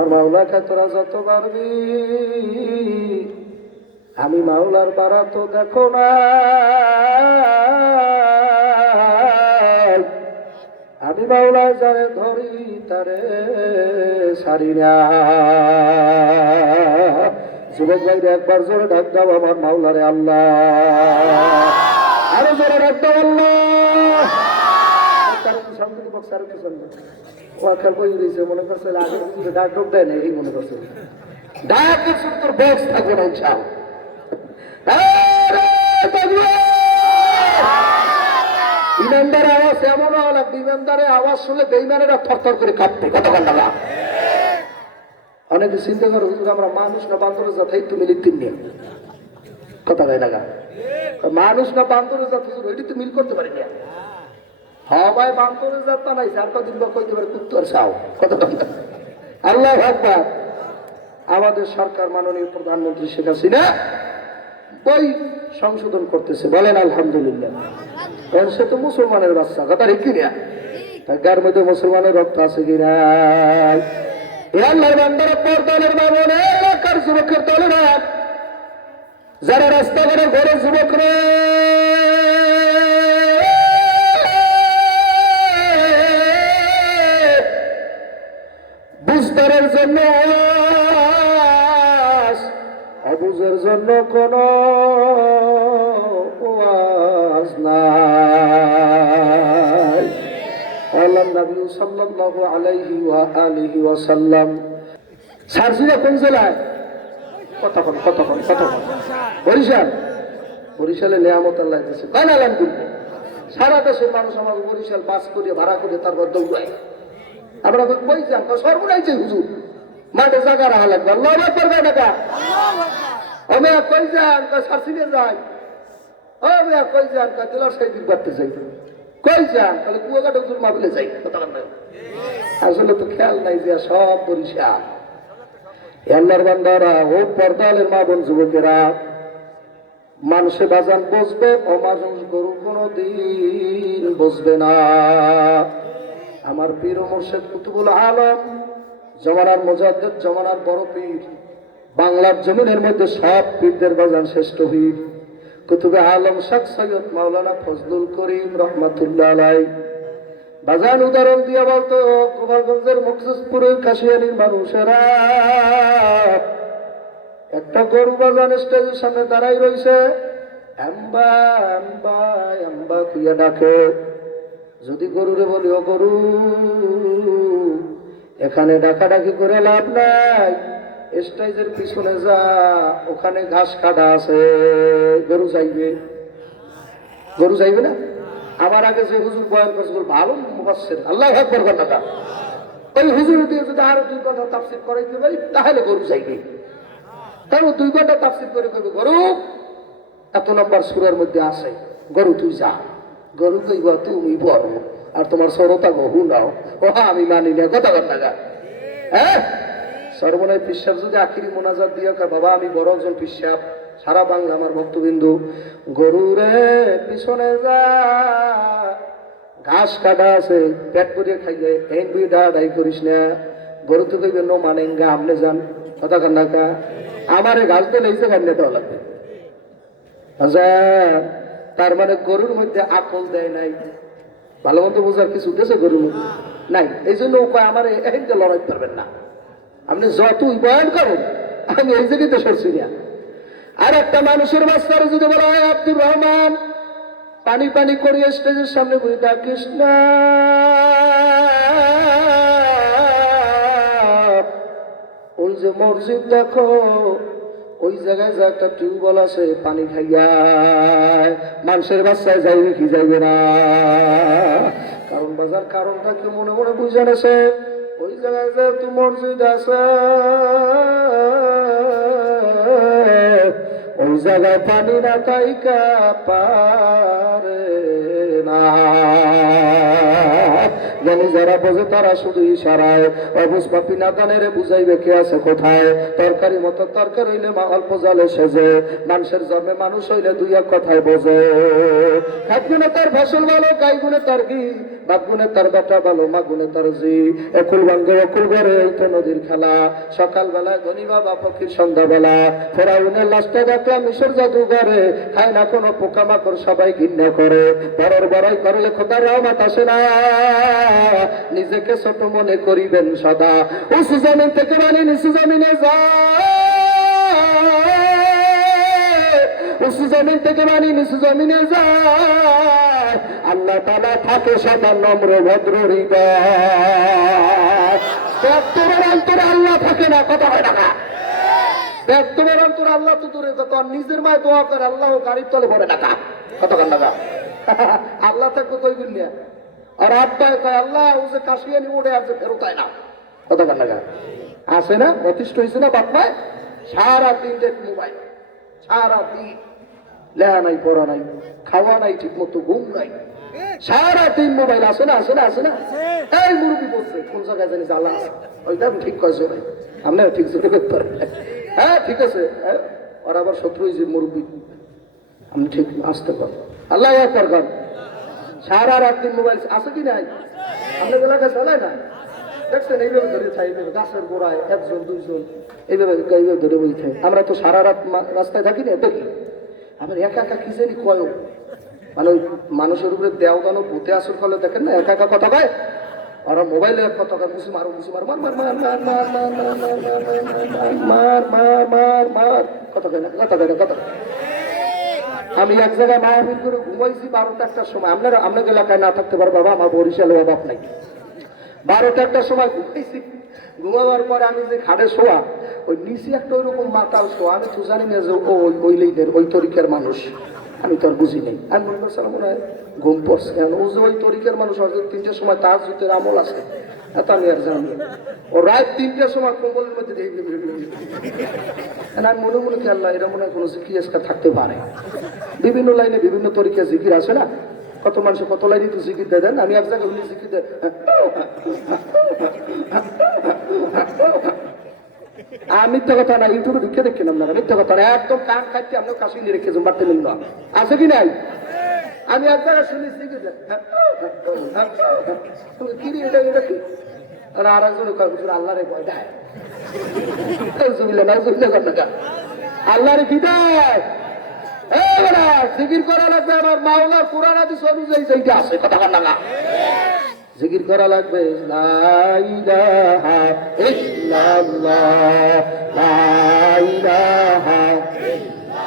আমার মাওলাকে তোরা যত পারবি, আমি মাওলার পারা তো দেখো না, আমি মাওলা যারে ধরি তারে সারি না। যুবক ভাইরে একবার জোরে ডাক দাও আমার মাওলারে আল্লাহ, আরো জোরে ডাক দাও আল্লাহ। মনে করছে আগে ডাক ঢোক দেয় না, এই মনে করছে ডাক তোর বক্স থাকবে না ইনশাল। ইমানদার আওয়াজ এমন হওয়া লাগবে, ইমানদারের আওয়াজ শুনলে বেঈমানেরা থরথর করে কাঁপবে। কথা বল না। অনেকে চিন্তা করে হুজুর আমরা মানুষ না বান্দরের জাত, এই তুমি লিখতেন নিয়ে কথা গায় লাগা, মানুষ না বান্দরের জাত হুজুর ওইটি তো মিল করতে পারি না। হ্যাঁ ভাই বান্দরের জাত তা নাই, চার কদিন বা কইতে পারে কুত্তর সাও। কথা বল না। আল্লাহু আকবার। আমাদের সরকার মাননীয় প্রধানমন্ত্রী শেখ হাসিনা বই সংশোধন করতেছে, বলেন আলহামদুলিল্লাহ। সে তো মুসলমানের বাচ্চা, কথা ঠিক কিনা? গার মধ্যে মুসলমানের রক্ত আছে কিনা? আল্লাহর বান্দারা, পর্দানের মামুন, এলাকার যুবকের দলেরা, যারা রাস্তাঘাটে ঘরে যুবক রে, বুঝদারের জন্য অবুজের জন্য কোন ওয়াজ নাই। আল্লাহ নবী সাল্লাল্লাহু আলাইহি ওয়া আলিহি ওয়াসাল্লাম সারসিনা কোন জেলায়? কতক্ষণ বরিশাল। বরিশালে নিয়ামত আল্লাহ দিয়েছে, কেন আলহামদুলিল্লাহ। সারা দেশের মানুষ আমাকে বরিশাল বাস করে ভাড়া করে তারপর দৌড়ায়। আমরা কই যান? সর্বনাই যে হুজুর মাঠে জায়গা রাখা লাগবে। আল্লাহু আকবার টাকা আমি কই যান? সারসিনে যাই। ও মেয়া কই যান? দিলার সেই দিক বাড়তে যাই। কই যান? তাহলে কুয়াকাটা হুজুর মাহফিলে যাই। আসলে তো খেয়াল নাই যে সব বরিশাল। আল্লাহর বান্দারা, ও পর্দালের মা বোন যুবকেরা, মানুষে বাজান বসবে, অমানুষ গরু কোনদিন বসবে না। আমার পীর ও মুর্শিদ কুতুবুল আলম, জমানার মুজাদ্দিদ, জমানার বড় পীর, বাংলার জমিনের মধ্যে সব পীরদের বাজান শ্রেষ্ঠ পীর কুতুবে আলম শেখ সৈয়দ মাওলানা ফজলুল করিম রহমাতুল্লাহ আলাইহি বাজান উদাহরণ দিয়ে বলতো, গোপালগঞ্জের মুকসুসপুরের কাশিয়ানির মানুষেরা, একটা গরু বাজান স্টেজের সামনে দাঁড়াই রয়েছে, আম্বা আম্বা আম্বা কুইয়া ডাকে। যদি গরুরে বলি, ও গরু, এখানে ডাকাডাকি করে লাভ নাই, স্টেজের পিছনে যা, ওখানে ঘাস কাটা আছে, গরু যাইবে? গরু যাইবে না? আমার আগে যে হুজুর বয়ান করছে ভালো মুফাসসির, আল্লাহু আকবার কথা, ওই হুজুর দিয়ে যদি আরো 2 ঘন্টা তাফসীর করাইতে পারি তাহলে গরু যাইবে। তারপর 2 ঘন্টা তাফসীর করে কইবে, গরু এত নম্বর সূরার মধ্যে আছে, গরু তুই যা। গরু কইব তুমি বড়, আর তোমার সরতা গহু নাও। ও আমি মানি না, কথা বল না। হ্যাঁ, সর্বনাই পিসাব যদি আখিরি মোনাজাত দিয়ে কয়, বাবা আমি বড় একজন পিসাব, সারা বাংলা আমার ভক্তবিন্দু, গরুরে পিছনে যা, ঘাস কাটা আছে, পেট ভরিয়ে খাইয়ে এই বিডা ডাই করিস না। গরু তো কইবে নো মানেঙ্গা, আমনে যান। কথা কান্নাকা আমার ঘাস তো লেগেছে, খাইলে দেওয়া লাগবে। তার মানে গরুর মধ্যে আকল দেয় নাই, ভালো মন্দ বোঝার কিছু দেশে গরুর মধ্যে নাই। এই জন্য উপায় আমার এইটা লড়াই পারবেন না। আপনি যতই বয়ান করেন, আমি এই জায়গাতে সরছি না। আর একটা মানুষের বাচ্চারা যদি বলা হয়, আব্দুর রহমান পানি পানি করিয়ে স্টেজের সামনে বই ডাকিস না, ওই যে মসজিদ দেখো, ওই জায়গায় যে একটা টিউবওয়েল আছে, পানি খাইয়া মানুষের বাচ্চায় যাইবে কি যাইবে না? কারণ বাজার কারণটা কি মনে মনে বুঝে নেছে, ওই জায়গায় যেহেতু মসজিদ আছে, ওই জায়গায় পানি না খাইকা পারে না। জ্ঞানী যারা বোঝে তারা শুধু ইশারায়, অবুঝ পাপি নাদানের বুঝাইবে কে আছে কোথায়। তরকারি মতো তরকারি হইলে মা অল্প জালে সেজে, মানুষের জন্মে মানুষ হইলে 2 এক কথায় বোঝে। খাইগুনে তার ফসল ভালো, গাইগুনে তার কি বাপ গুনে তার বেটা ভালো, মা গুনে তার জি, একুল ভাঙ্গে একুল ঘরে এই তো নদীর খেলা। সকালবেলা গনি বাবা ফকির, সন্ধ্যাবেলা ফেরাউনের লাশটা দেখলাম মিশর জাদুঘরে, খায় না কোনো পোকামাকড়, সবাই ঘৃণা করে। বড়র বড়াই করলে খোদার রহমত আসে না, নিজেকে ছোট মনে করিবেন সদা। উঁচু জমিন থেকে বানি নিচু জমিনে যায়, উঁচু জমিন থেকে বানি নিচু জমিনে যায়। আল্লাহ তাআলা থাকে সদা নম্র ভদ্র হৃদয়। তোমার অন্তরে আল্লাহ থাকে না, কথা হয় না। তোমার অন্তরে আল্লাহ তো দূরে কথা, নিজের মায় দোয়া করে আল্লাহ গাড়ির তলে পড়ে না, কত কান্না আল্লাহ থাকবে কই গুলিয়া। আর আব্বাই কয় আল্লাহ ও যে কাশিয়ে নিয়ে উঠে আসছে ফেরত হয় না, কত কান্না আসে না, অতিষ্ঠ হয়েছে না বাপ্পায়। সারা দিন দেখ মোবাইল, সারা দিন লেহা নাই, পড়া নাই, খাওয়া নাই ঠিক মতো, ঘুম নাই, সারা দিন মোবাইল। আসে না, আসে না, আসে না। এই মুরব্বী বলছে কোন জায়গায় জানি জ্বালা আছে, ওইটা ঠিক কয়েছে ভাই, আপনার ঠিক জোরে করতে পারেন। হ্যাঁ ঠিক আছে, আর আবার শত্রু হয়েছে মুরব্বী, আপনি ঠিক আসতে পারেন। আল্লাহ একবার গান সারা রাত দিন মোবাইল আছে কি নাই? আপনার এলাকায় চালায় না, দেখছেন এইভাবে ধরে খাই, এইভাবে গাছের গোড়ায় একজন দুইজন এইভাবে এইভাবে ধরে বই খাই। আমরা তো সারা রাত রাস্তায় থাকি না, দেখি আবার একা একা কি জানি কয়, মানে ওই মানুষের উপরে দেও দানো ভূতে আসর ফলে দেখেন না একা একা কথা কয়, ওরা মোবাইলে কথা কয়, মুসি মারো, মুসি মার, মার মার মার মার মার মার মার মার মার মার মার, কথা কয় না, কথা কয় না, কথা। আমি এক জায়গায় মায়াবিন করে ঘুমাইছি 12টা-1টার সময়। আপনার এলাকায় না থাকতে পারে বাবা, আমার বরিশালে অভাব নাই। 12টা-1টার সময় ঘুমাইছি, ঘুমাবার পরে আমি যে খাটে শোয়া, ওই নিচে একটা ওইরকম মাতাল শোয়া, আমি তো জানি না যে ওই লেগের ওই তরিকার মানুষ, আমি তো আর বুঝি নাই। আমি মনে করছিলাম মনে হয় ঘুম পড়ছে, কেন ও যে ওই তরিকার মানুষ, হয়তো 3টার সময় তাহাজ্জুদের আমল আছে, এত আমি আর জানি। ও রাত 3টার সময় কম্বলের মধ্যে আমি মনে মনে কি আল্লাহ এরা মনে হয় কোনো জিকির আজকাল থাকতে পারে। বিভিন্ন লাইনে বিভিন্ন তরিকা জিকির আছে না, কত মানুষ কত লাইনে তো জিকির দেন। আমি এক জায়গায় বলি জিকির দেয়, মিথ্যা কথা না, ইউটিউবে ঢুকে দেখেন আপনারা, মিথ্যা কথা না, একদম কান খাইতে আপনি কাশি নিয়ে রেখেছেন, বাড়তে নিন না, আছে কি নাই? আমি এক জায়গায় শুনি জিকির কি এটা এটা কি, আর একজন আল্লাহ রে ভয় দেয়, আল্লাহ রে কি দেয়, জিকির করা লাগবে আমার মাওলার কুরআন হাদিস অনুযায়ী যেটা আছে, কথা বল না, জিকির করা লাগবে লা ইলাহা ইল্লাল্লাহ, লা ইলাহা ইল্লাল্লাহ।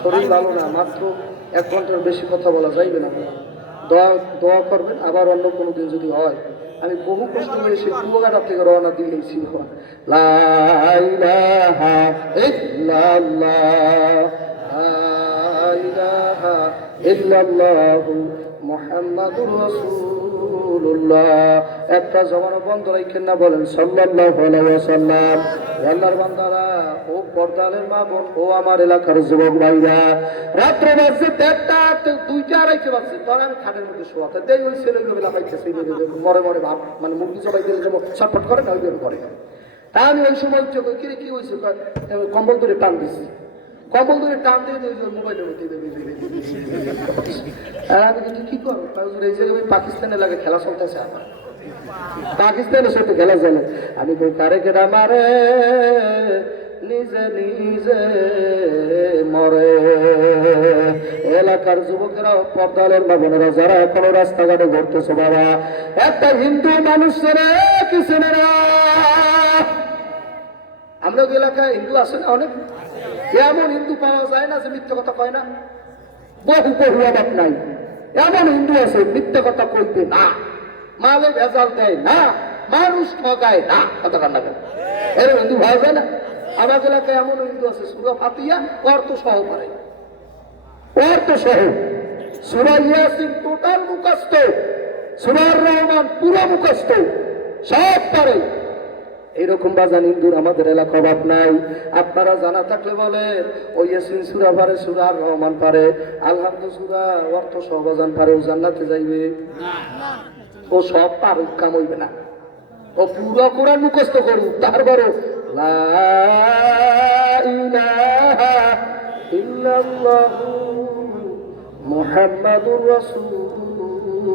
শরীর ভালো না, মাত্র 1 ঘন্টার বেশি কথা বলা যাইবে না, দোয়া করবেন। আবার অন্য কোনো দিন যদি হয়, আমি বহু কষ্ট করে সেই কুয়াকাটা থেকে রওনা দিয়েছি, লা ইলাহা ইল্লাল্লাহ, লা ইলাহা ইল্লাল্লাহু মুহাম্মাদুর রাসূলুল্লাহ। একটা জমানো বন্ধ রাখেন না, বলেন সাল্লাল্লাহু আলাইহি ওয়াসাল্লাম। আল্লাহর বান্দারা, ও পর্দালের মা বোন, ও আমার এলাকার যুবক ভাইরা, রাত্রে বাজছে 1টা 2টা আড়াইটে বাজছে, তখন আমি খাটের মধ্যে শোয়াতে দেই, ওই ছেলেগুলো লাফাইতেছে মরে মরে ভাব, মানে মুরগি সবাই দিলে যেমন ছটফট করে না ওইভাবে করে। তা আমি ওই সময় উঠছে, কিরে কি হয়েছে, কম্বল ধরে টান দিচ্ছি, কম্বল ধরে টান দিয়ে মোবাইলের মধ্যে। আর আমি কিন্তু কি করো, এই জায়গায় পাকিস্তানে লাগে খেলা চলতেছে, আমার পাকিস্তানের সাথে খেলা চলে। আমি কই কারে কেডা মারে, নিজে নিজে মরে। এলাকার যুবকেরা, পর্দালের মা বোনেরা, যারা এখনো রাস্তাঘাটে ঘুরতেছে, বাবা একটা হিন্দু মানুষের কিছু না, আমরা এলাকায় হিন্দু আছে না অনেক, এমন হিন্দু পাওয়া যায় না যে মিথ্যা কথা কয় না, বহু বহু অভাব নাই, এমন হিন্দু আছে মিথ্যা কথা কইতে না, মালে ভেজাল দেয় না, মানুষ ঠকায় না, কথা কান্না করে, এর হিন্দু পাওয়া যায় না। আমার এলাকায় এমন হিন্দু আছে সূরা ফাতিহা অর্থ সহ পারে, অর্থ সহ, সূরা ইয়াসিন টোটাল মুখস্থ, সূরা রহমান পুরো মুখস্থ, সব পারে। এরকম বাজান হিন্দুর আমাদের এলাকা অভাব নাই। আপনারা জানা থাকলে বলেন, ওই ইয়াসিন সূরা পারে, সূরা রহমান পারে, আলহামদুলিল্লাহ সূরা অর্থ সহ বাজান পারে, ও জান্নাতে যাইবে ও সব পার কাম হইবে না, ও পুরো কোরআন মুখস্থ করুক, তারপরও লা ইলাহা ইল্লাল্লাহু মুহাম্মাদুর রাসূলুল্লাহ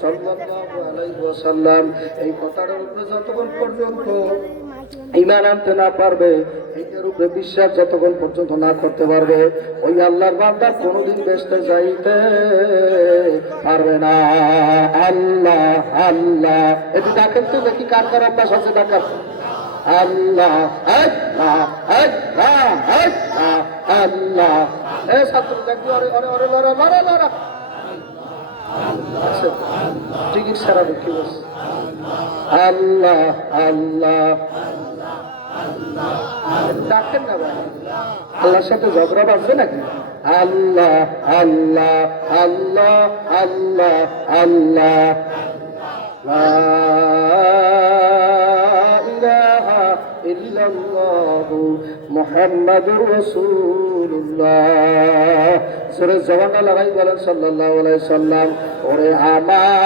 সাল্লাল্লাহু আলাইহি ওয়াসাল্লাম। এই কথাটার উপরে যতক্ষণ পর্যন্ত ঈমান আনতে না পারবে, এইটার উপরে বিশ্বাস যতক্ষণ পর্যন্ত না করতে পারবে, ওই আল্লাহর বান্দা কোনোদিন বেহেশতে যাইতে পারবে না। আল্লাহ আল্লাহ একটু ডাকেন তো দেখি, কার কার অভ্যাস আছে ডাকার? আল্লাহ আল্লাহ আল্লাহ আল্লাহ আল্লাহ। এ ছাত্র দেখবি, অরে অরে অরে লড়া লড়া লড়া টিকিট সারা দেখি বস। আল্লাহ আল্লাহ ডাকেন না ভাই, আল্লাহর সাথে ঝগড়া বাঁধছে নাকি? আল্লাহ আল্লাহ আল্লাহ আল্লাহ আল্লাহ লা ইলাহা ইল্লাল্লাহু মুহাম্মাদুর রাসূলুল্লাহ। সূরা জওয়ানা লাগাই বলেন সাল্লাল্লাহু আলাইহি সাল্লাম, ওরে আমার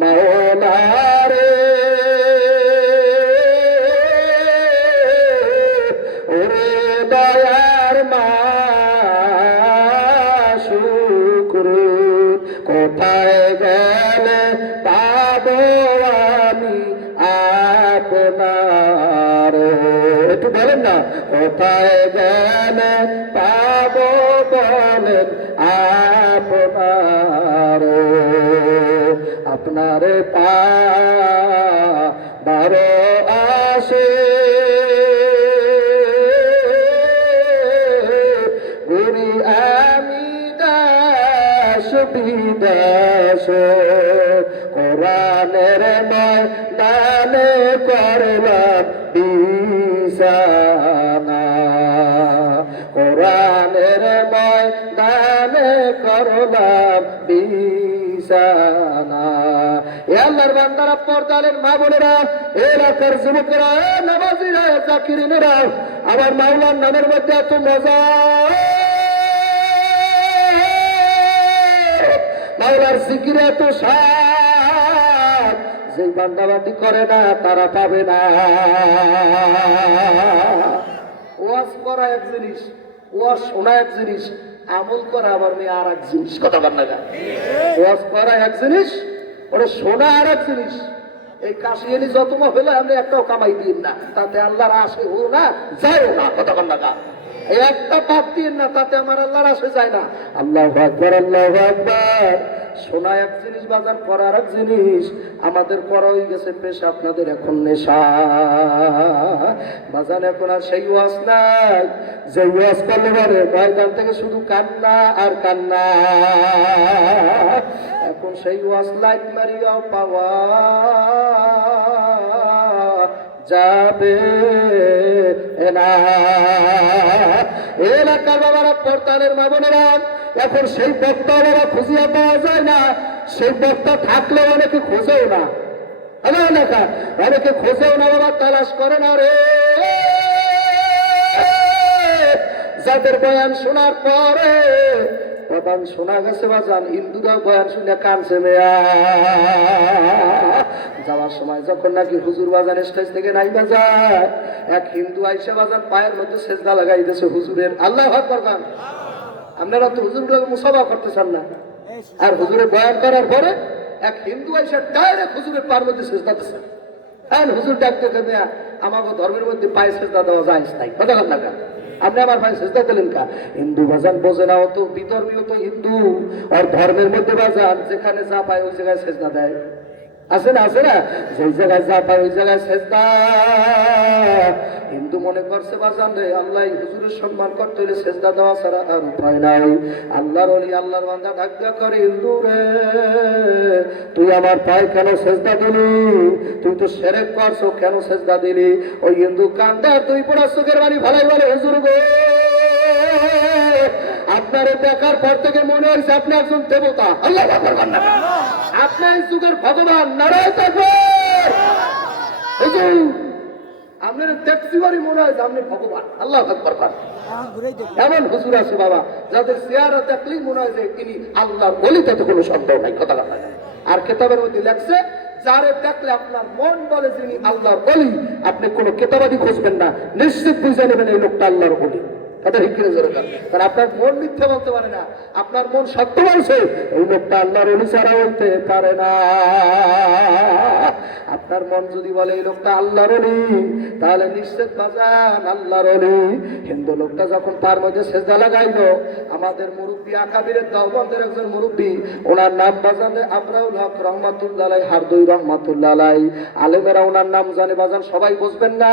মাওলা রে, ওরে দয়ার মাশূক, কোথায় গেলে পাবো আমি আপনার? একটু বলেন না, কোথায় গেলে পাবো বলেন আপনার? আপনার বারো আসে গুরি আমি দাস বিদাস, কোরআনের ময়দানে করলাম বিছানা, কোরআনের ময়দানে করলাম বিছানা। এ আল্লাহর বান্দারা, পর্দারের মা বোনেরা, এলাকার যুবকেরা, নামাজিরা, জাকিরিনেরা, আমার মাওলার নামের মধ্যে এত মজা, মাওলার জিকিরে এত স্বাদ, যে বান্দাবান্দি করে না তারা পাবে না। ওয়াজ করা এক জিনিস, ওয়াজ শোনা এক জিনিস, আমল করা আবার মেয়ে আর এক জিনিস। কথা বল না, ওয়াজ করা এক জিনিস, ওটা শোনা আর এক জিনিস। এই কাশিয়ানি যত হলে আমরা একটাও কামাই দিন না, তাতে আল্লাহর আসে ও না যায়ও না। কথা বল না, এই একটা পাপ দিন না, তাতে আমার আল্লাহর আসে যায় না। আল্লাহু আকবার আল্লাহু আকবার। শোনা এক জিনিস, বাজার করা আর এক জিনিস। আমাদের করা হয়ে গেছে পেশা, আপনাদের এখন নেশা। বাজান এখন আর সেই ওয়াজ নাই যে ওয়াজ করলে পারে ময়দান থেকে শুধু কান্না আর কান্না। এখন সেই ওয়াজ লাইট মারিয়াও পাওয়া যাবে না। এলাকার বাবারা, পর্দারের মা বোনেরা, এখন সেই বক্তা বাবা খুঁজিয়া পাওয়া যায় না। সেই বক্তা থাকলে অনেকে খোঁজেও না, এলাকা অনেকে খোঁজেও না বাবা, তালাশ করে না রে। যাদের বয়ান শোনার পরে প্রধান শোনা গেছে বাজান, হিন্দুরা বয়ান শুনে কানছে মেয়া। যাওয়ার সময় যখন নাকি হুজুর বাজান স্টেজ থেকে নাইবা যায়, এক হিন্দু আইসা বাজান পায়ের মধ্যে সেজদা লাগাই দিয়েছে হুজুরের। আল্লাহু আকবার গান। আপনারা তো হুজুরগুলোকে মুসাফা করতে চান না, আর হুজুরের বয়ান করার পরে এক হিন্দু আইসা ডাইরেক্ট হুজুরের পায়ের মধ্যে সেজদা দিচ্ছে। হ্যাঁ, হুজুর ডাকতে মেয়া, আমাকে ধর্মের মধ্যে পায়ে সেজদা দেওয়া যায় নাই। কথা বল না, আপনি আমার ভাই সেজদা দিলেন কা? হিন্দু বাজান বোঝে না, অত বিধর্মীয় তো হিন্দু। আর ধর্মের মধ্যে বাজান যেখানে যা পায় ওই জায়গায় সেজদা দেয়। আছে না, আছে না, যেই জায়গায় যা পায় ওই জায়গায় সেজদা। হিন্দু মনে করছে বাজান রে, আল্লাহ হুজুরের সম্মান করতে হইলে সেজদা দেওয়া ছাড়া আর উপায় নাই। আল্লাহর ওলি, আল্লাহর বান্দা ডাকতে করে, হিন্দু রে তুই আমার পায়ে কেন সেজদা দিলি? তুই তো শিরক করছো, কেন সেজদা দিলি? ওই হিন্দু কান্দার দুই পোড়া চোখের বাড়ি ভালাই বলে, হুজুর গো আপনার দেখার পর থেকে মনে হয়েছে আপনি একজন দেবতা। আল্লাহু আকবার। আপনার যুগের ভগবান। নারায়ে তাকবীর। হুজুর আপনার দেখছি বাড়ি মনে হয় যে আপনি ভগবান। আল্লাহ আকবার করেন। এমন হুজুর আছে বাবা যাদের চেহারা দেখলেই মনে হয় যে তিনি আল্লাহর ওলি, তাতে কোনো সন্দেহ নাই, কথা কথা। আর কেতাবের মধ্যে লেখছে যারে দেখলে আপনার মন বলে যিনি আল্লাহর ওলি, আপনি কোনো কেতাবাদি খুঁজবেন না, নিশ্চিত বুঝে নেবেন এই লোকটা আল্লাহর ওলি। আপনার মন মিথ্যা বলতে পারে না, আপনার মন সত্য বলছে, এই লোকটা আল্লাহর ওলি ছাড়া হইতে পারে না। আপনার মন যদি বলে এই লোকটা আল্লাহর ওলি, তাহলে নিশ্চিত বাজান আল্লাহর ওলি। হিন্দু লোকটা যখন তার মধ্যে সেজদা লাগাইলো, আমাদের মুরব্বী আকাবিরের দেওবন্দের একজন মুরব্বী, ওনার নাম বাজানে আবরাউল হক রহমাতুল্লাহ আলাইহি, হারদুই রহমাতুল্লাহ আলাইহি। আলেমেরা ওনার নাম জানে বাজান, সবাই বুঝবেন না।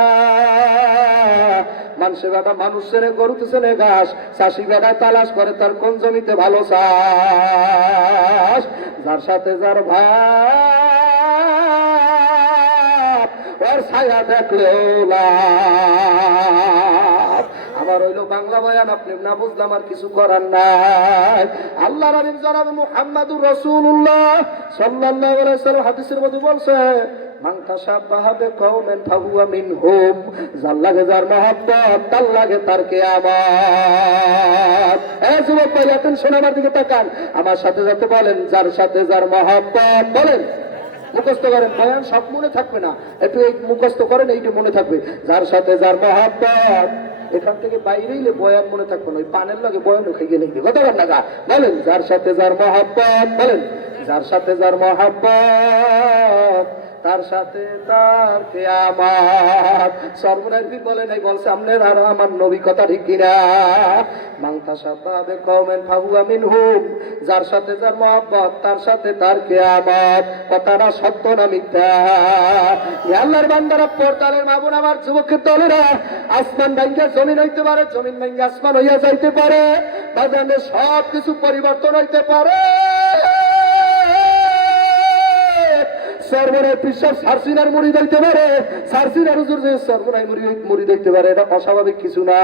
মানুষে বেটা মানুষ চেনে, গরু চেনে ঘাস, চাষি বেটায় তালাশ করে তার কোন জমিতে ভালো চাষ। যার সাথে যার ভাই ওর ছায়া দেখলেও লাভ। আমার হইলো বাংলা বয়ান, আপনি না বুঝলে আমার কিছু করার নাই। আল্লাহ নবী জনাব মুহাম্মদুর রাসূলুল্লাহ সাল্লাল্লাহু আলাইহি ওয়াসাল্লাম হাদিসের মধ্যে বলছে, মান তাশাব্বাহা বিকওমিন ফাহুয়া মিনহুম। যার লাগে যার মহব্বত, তার লাগে তার কিয়ামত। এই যুবক ভাই, আতেন আমার দিকে তাকান, আমার সাথে সাথে বলেন, যার সাথে যার মহব্বত। বলেন, মুখস্থ করেন, বয়ান সব মনে থাকবে না, একটু এই মুখস্থ করেন, এইটা মনে থাকবে। যার সাথে যার মহব্বত, এখান থেকে বাইরে এলে বয়ান মনে থাকবে না, ওই পানের লাগে বয়ান খেয়ে গেলে কথা বলেন না। বলেন, যার সাথে যার মহব্বত। বলেন, যার সাথে যার মহব্বত, তার সাথে তার কিয়ামত। সর্বনাশ বলে নাই, বলছে আপনার আর আমার নবী, কথা ঠিক কিনা? মান তাশাব্বাহা বিকওমিন ফাহুয়া মিনহুম। যার সাথে যার মহব্বত, তার সাথে তার কিয়ামত। কথাটা সত্য না মিথ্যা? আল্লাহর বান্দারা, পর্দালের মা বোন আমার, যুবকের দলেরা, আসমান ভাঙ্গা জমিন হইতে পারে, জমিন ভাঙ্গা আসমান হইয়া যাইতে পারে, বাজানে সব কিছু পরিবর্তন হইতে পারে। সর্বনায় পিসাব সারসিনার মুড়ি দিতে পারে, সারসিনার হুজুর যে সর্বনায় মুড়ি দিতে পারে, এটা অস্বাভাবিক কিছু না।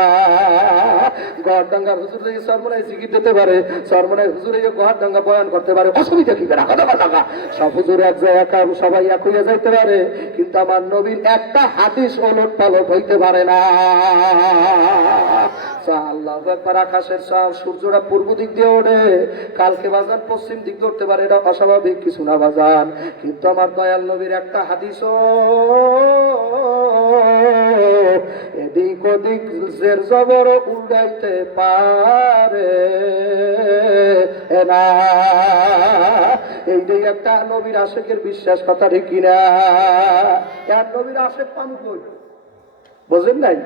গড়ডাঙ্গার হুজুর যে সর্বনায় জিকির দিতে পারে, সর্বনায় হুজুরে গড়ডাঙ্গা বয়ান করতে পারে, অসুবিধা কি না? কথা বলা, সব হুজুর এক জায়গায় সবাই এক হইয়া যাইতে পারে, কিন্তু আমার নবীর একটা হাদিস ওলট পালট হইতে পারে না। আল্লাহু আকবার। আকাশের সূর্যটা পূর্ব দিক দিয়ে ওঠে, কালকে বাজান পশ্চিম দিক ধরতে পারে, এটা অস্বাভাবিক কিছু না বাজান। কিন্তু আমার দয়াল নবীর একটা হাদিস এদিক ওদিক জের জবর উড়াইতে পারে না। এইটাই একটা নবীর আশেকের বিশ্বাস, কথা ঠিক কিনা? আর নবীর আশেক পান কই, বুঝেন নাই?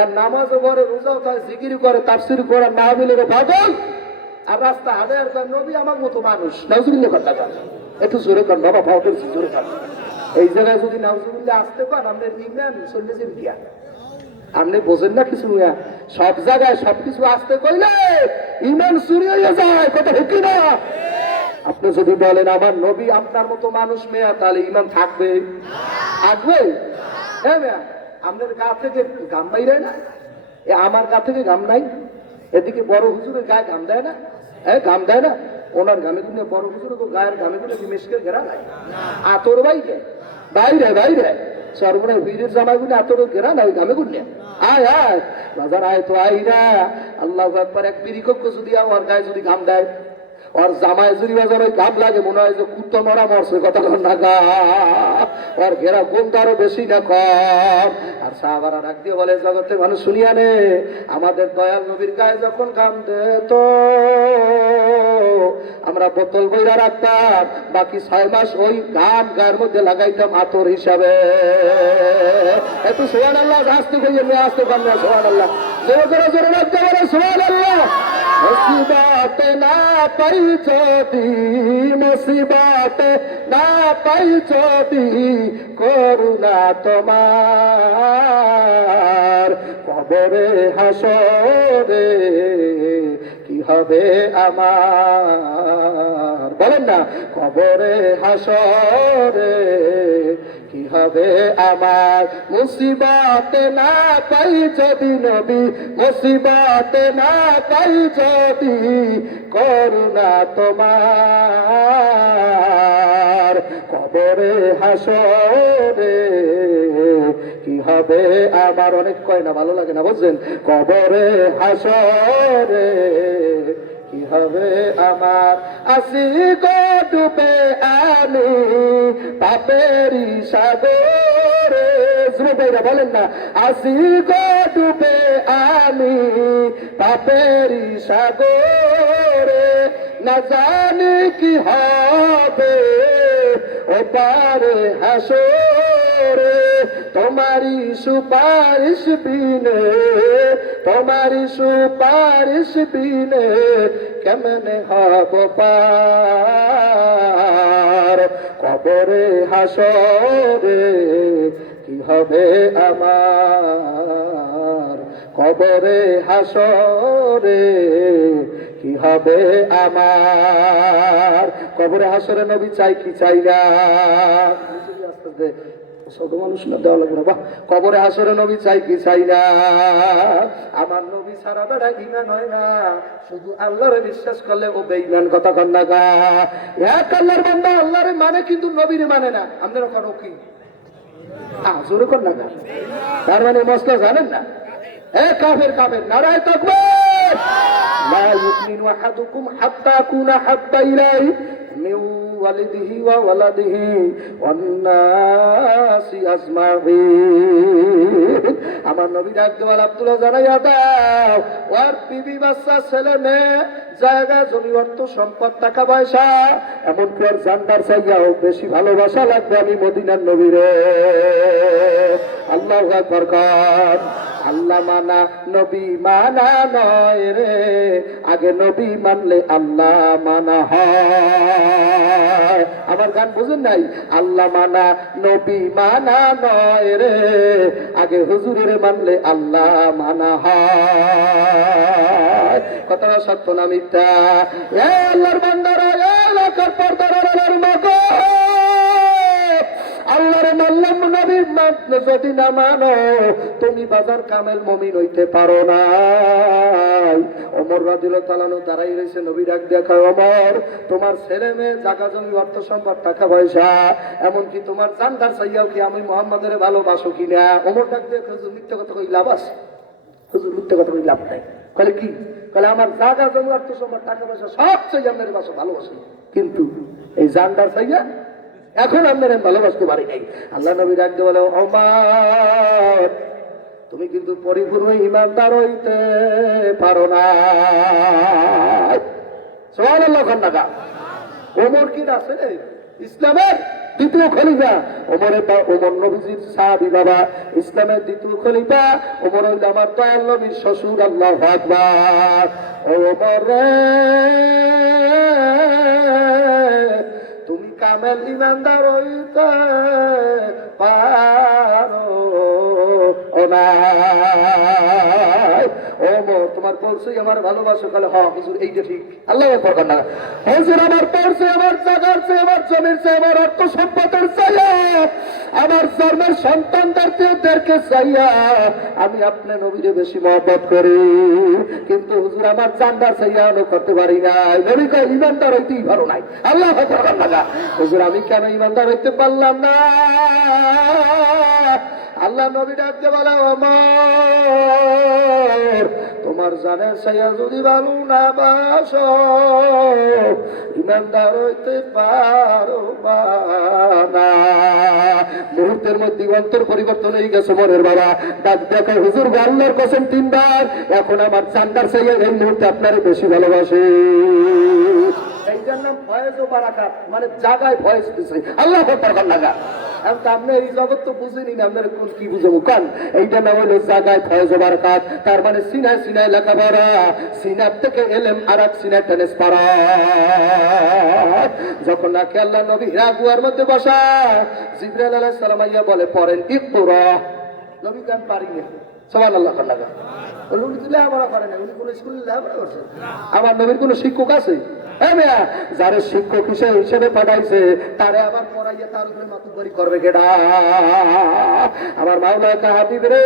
এর নামাজও করে, রোজাও করে, জিকির করে, তাফসীর করে, মাহফিলের পাগল, আর রাস্তা হাঁটে আর কয় নবী আমার মতো মানুষ। নাউজুবিল্লাহ কথা বলেন, একটু জোরে কর বাবা, ভাওটের জোরে কর। এই জায়গায় যদি নাউজুবিল্লাহ আসতে পান, আপনার ইমান চলে যাবে কি? আপনি বোঝেন না কিছু? সব জায়গায় সবকিছু আসতে কইলে ইমান চুরি হয়ে যায়, কথা ঠিক না? আপনি যদি বলেন আমার নবী আপনার মতো মানুষ মেয়া, তাহলে ইমান থাকবে? আসবে? হ্যাঁ মেয়া, আপনার গা থেকে গাম বাইরে না, আমার গা থেকে গাম নাই। এদিকে বড় হুজুরের গায়ে গাম দেয় না, গাম দেয় না, ওনার গামে গুনে বড় হুজুরের গায়ের গামে গুনে মেশকের ঘেরা নাই, আতর বাইরে বাইরে বাইরে সর্বনায় বীরের জামাই গুনে আতর ঘেরা নাই, গামে গুনে আয় আয় বাজার আয় তো আই না। আল্লাহু আকবার। এক বিরিকক যদি ওর গায়ে যদি ঘাম দেয়, ওর জামায় যদি বাজার ওই ঘাম লাগে, মনে হয় যে কুত্তো মরা মরছে, কথা কর না গা। ওর ঘেরা গুণ তো আরো বেশি না কম। আর সাহাবারা ডাক দিয়ে বলে, জগতের মানুষ শুনিয়া নে, আমাদের দয়াল নবীর গায়ে যখন ঘাম দিত, আমরা বোতল বইরা রাখতাম, বাকি 6 মাস ওই ঘাম গায়ের মধ্যে লাগাইতাম আতর হিসাবে। একটু সুবহানাল্লাহ আসতে কইয়ে নিয়ে আসতে পারলে সুবহানাল্লাহ, জোরে জোরে জোরে রাখতে পারে সুবহানাল্লাহ। মুসিবত না পাই যদি, মুসিবত না পাই যদি, করুণা তোমার, কবরে হাসরে কি হবে আমার? বলেন না, কবরে হাসরে কি হবে আমার? মুসিবত না পাই যদি নবী, মুসিবত না পাই যদি, করুণা তোমার, কবরে হাসরে কি হবে আমার, অনেক কয় না, ভালো লাগে না বুঝছেন, কবরে হাসরে কি হবে আমার, আসি গো ডুবে আমি পাপেরি সাগরে, শ্রোতাইরা বলেন না, আসি গো ডুবে আমি পাপেরি সাগরে, না জানি কি হবে ওপারে হাসরে, তোমারি সুপারিশ বিনে, তোমারি সুপারিশ বিনে কেমনে হব পার, কবরে হাসরে কি হবে আমার, কবরে হাসরে কি হবে আমার, কবরে হাসরে নবী চাই কি চাই না, ছোট মানুষ না দেওয়া লাগবে বাহ, কবরে হাসরে নবী চাই কি চাই না, আমার নবী ছাড়া বেড়া ইমান হয় না, শুধু আল্লাহরে বিশ্বাস করলে ও বেঈমান, কথা কন না গা, এক আল্লাহর বান্দা আল্লাহরে মানে কিন্তু নবীরে মানে না, আপনারা কোনো কি জোরে কর না গা, তার মানে মশলা জানেন না, এ কাফের কাফের, নারায়ে তাকবীর, লা ইউমিনু আহাদুকুম হাত্তা কুনা হাব্বা ইলাইহি মিন ওয়ালিদিহি ওয়া ওয়ালাদিহি ওয়ান নাসি আজমাইন, আমার নবী ডাক দেওয়ার আব্দুল্লাহ জানাইয়া দাও, ওর বিবি বাচ্চা ছেলে মেয়ে জায়গা জমি অর্থ সম্পদ টাকা পয়সা এমনকি ওর জান্নার চাইয়াও বেশি ভালোবাসা লাগবে আমি মদিনার নবীরে, আল্লাহু আকবার কর, আল্লাহ মানা নবী মানা নয় রে, আগে নবী মানলে আল্লাহ মানা হয়, আমার গান বুঝেন নাই, আল্লাহ মানা নবী মানা নয় রে, আগে হুজুরের মানলে আল্লাহ মানা হয়, কথাটা সত্য না মিথ্যা, এ আল্লাহর বান্দারা, এ এলাকার পর্দার আড়ালের মতো আল্লাহরে মানলাম, নবীর যদি না মানো তুমি বাজার কামেল মুমিন হইতে পারো না। ওমর রাদিয়াল্লাহু তাআলা দাঁড়াই রয়েছে, নবী ডাক দেখায়, ওমর তোমার ছেলে মেয়ে জায়গা জমি অর্থ সম্পদ টাকা পয়সা এমনকি তোমার জানদার চাইয়াও কি আমি মুহাম্মাদের ভালোবাসো কিনা, ওমর ডাক দিয়ে হুজুর মিথ্যা কথা কই লাভ আছে, হুজুর মিথ্যা কথা কই লাভ নাই, বলে কি, বলে আমার জায়গা জমি অর্থ সম্পদ টাকা পয়সা সব চাই আপনার বাসা ভালোবাসি, কিন্তু এই জানদার চাইয়া এখন আপনারা ভালোবাসতে পারি নাই। আল্লাহ নবী ডাকতে বলে, ওমর তুমি কিন্তু পরিপূর্ণ ইমানদার হইতে পারো না, সুবহানাল্লাহ খান্নাকা, ওমর কি আছে ইসলামের দ্বিতীয় খলিফা, ওমর নবীজির সাহাবী বাবা, ইসলামের দ্বিতীয় খলিফা ওমর হইল আমার দয়াল নবীর শ্বশুর, আল্লাহু আকবার, ওমর রে তুমি কামেল ইমানদার হইতে পারো না, ওমর তোমার পরিচয় আমার ভালোবাসো, কালে হ হুজুর এইটা ঠিক, আল্লাহ আকবার না, হুজুর আমার পরিচয় আমার জায়গার চেয়ে, আমার জমির চেয়ে, আমার অর্থ সম্পদের চাইয়া, আমার জন্মের সন্তানদেরকে চাইয়া আমি আপনার নবীরে বেশি মহব্বত করি, কিন্তু হুজুর আমার জানদার চাইয়া করতে পারি নাই, নবী কয় ইমানদার হইতেই পারো নাই, আল্লাহ আকবার না, হুজুর আমি কেন ইমানদার হইতে পারলাম না, আল্লাহ নবী ডাকতে বলে, ওমর তোমার জানের চাইয়া যদি ভালো না বাসো ইমানদার হইতে পারো না, মুহূর্তের মধ্যে অন্তর পরিবর্তন হয়ে গেছে ওমরের বাবা, ডাক দেখে হুজুর আল্লাহর কসম তিনবার এখন আমার জানদার চাইয়া এই মুহূর্তে আপনারে বেশি ভালোবাসে, এই জন্য ফয়েজ ও বারাকাত মানে জায়গায় ফয়েজ দিছে, আল্লাহ আকবার লাগা, আপনি এই জগৎ তো বুঝেনি না, আপনার কি বুঝবো কান, এইটা নাম হলো জায়গায় ফয়েজ ও বারাকাত, তার মানে সিনায় সিনায় লেখাপড়া, সিনার থেকে এলেম আর এক সিনায় ট্রান্সফার, যখন নাকি আল্লাহ নবী হীরা গুহার মধ্যে বসা, জিবরাইল আলাইহিস সালাম আইয়া বলে পড়েন ইকরা, নবী কান পারি না, সুবহানাল্লাহ লাগা, উনি তো লেখাপড়া করে না, উনি কোন স্কুলে লেখাপড়া করছে, আমার নবীর কোন শিক্ষক আছে, যারে শিক্ষক হিসেবে পাঠাইছে তারে আবার পড়াইয়া তার উপরে মাতুব্বরি করবে কেডা, আমার মাওলা হাবিব রে,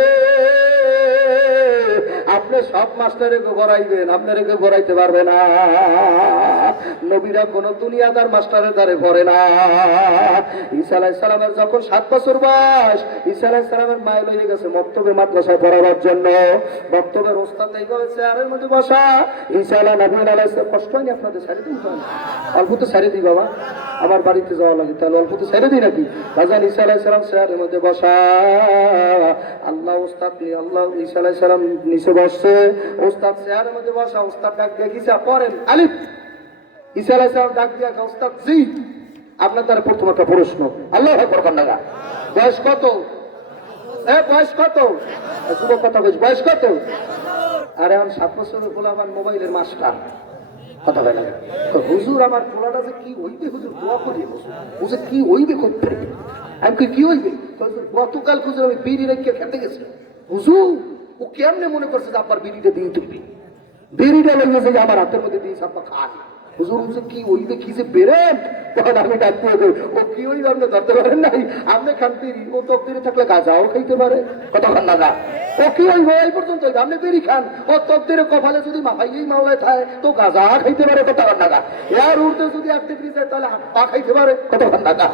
আপনি সব মাস্টারে গড়াইবেন, আপনারে কেউ গড়াইতে পারবে না। নবীরা কোন দুনিয়াদার মাস্টারের দ্বারে পড়ে না। ঈসা আলাইহিস সালামের যখন 7 বছর বয়স, ঈসা আলাইহিস সালামের মায়ে লইয়ে গেছে মক্তবে মাদ্রাসায় পড়াবার জন্য। মক্তবের ওস্তাদ এইভাবে চেয়ারের মধ্যে বসা। ঈসা আলাইহিস সালাম কষ্ট হয়নি আপনাদের? ছেড়ে দিন, অল্প তো ছেড়ে দিই বাবা, আমার বাড়িতে যাওয়া লাগে, তাহলে অল্প তো ছেড়ে দিই নাকি? বাজান ঈসা আলাইহিস সালাম চেয়ারের মধ্যে বসা। আল্লাহ ওস্তাদ আল্লাহ ঈসা আলাইহিস সালাম নিচে বসছে, ওস্তাদ চেয়ারের মধ্যে বসা। ওস্তাদ ডাক দিয়ে গিয়েছে, পড়েন আলিফ। ঈসা আলাইহিস সালাম ডাক দিয়ে, ওস্তাদ জি, আপনার দ্বারা প্রথম একটা প্রশ্ন। আল্লাহু আকবার কন্যা। বয়স কত? বয়স কত? যুবক কথা বলছি, বয়স কত? আরে আমি 7 বছরের বলে আমার মোবাইলের মাস্টার। কথা হয় না হুজুর, আমার পোলাটা যে কি হইবে হুজুর, দোয়া করি হুজুর, কি হইবে করতে? আমি কি হইবে? গতকাল হুজুর আমি বিড়ি রেখে খেতে গেছি। হুজুর ও কেমনে মনে করছে যে আপনার বিড়িটা দিয়ে তুলবি? বিড়িটা লেগেছে যে আমার হাতের মধ্যে দিয়েছে, আপনার খান। হুজুর হুজুর কি হইবে, কি যে বেরেন? তখন আমি ডাক দিয়ে ও কি হইবে আপনি ধরতে পারেন নাই? আপনি খান বিড়ি, ও তো বিড়ি থাকলে গাঁজাও খাইতে পারে। কত খান না? ও কি হইবে এই পর্যন্ত? আপনি বিড়ি খান, ও তকদির কপালে যদি মাফাইয়েই মাওলায় থাকে তো গাঁজা খাইতে পারে। কত খান না? এর উর্ধে যদি 1 ডিগ্রি যায় তাহলে পা খাইতে পারে। কত খান না?